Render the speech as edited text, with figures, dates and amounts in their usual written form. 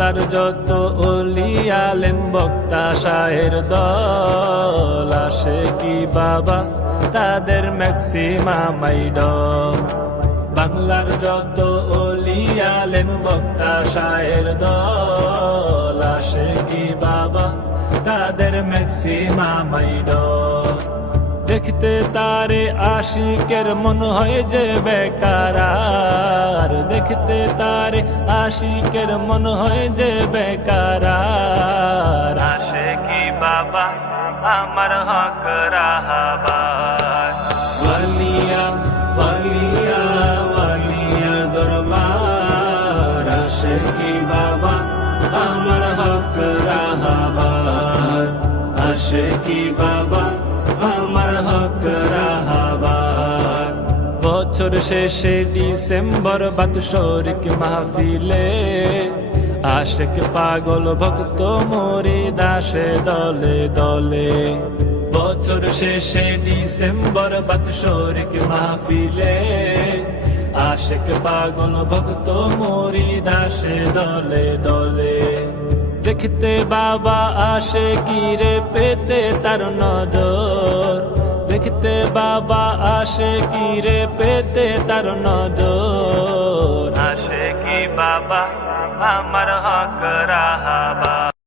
বাংলার যত ওলি আলেম বক্তা শায়ের দল আসে কি বাবা তাদের ম্যাক্সিমাম আইডল। বাংলার যত ওলি আলেম বক্তা শায়ের দল আসে কি বাবা তাদের ম্যাক্সিমাম আইডল। দেখতে তারে আশিকের মন হয় যে বেকার, দেখতে তারে আশিকের মন হয় যে বেকার। আসে কি বাবা আমার হক রাহাবার। ওয়ালিয়া ওয়ালিয়া ওয়ালিয়া দরবার আসে কি বাবা আমার হক রাহাবার। আসে কি বাবা আমার হক রাহাবার। বছর শেষে ডিসেম্বর বাৎসরিক মাহফিলে আশেক পাগল ভক্ত মুরিদ আসে দলে দলে। বছর শেষে ডিসেম্বর বাৎসরিক মাহফিলে আশেক পাগল ভক্ত মুরিদ আসে দলে দলে। দেখতে বাবা আসে কি রে পেতে তার নজর, দেখতে বাবা আসে কি রে পেতে তার নজর। আসে কি বাবা আমার হক রাহাবার।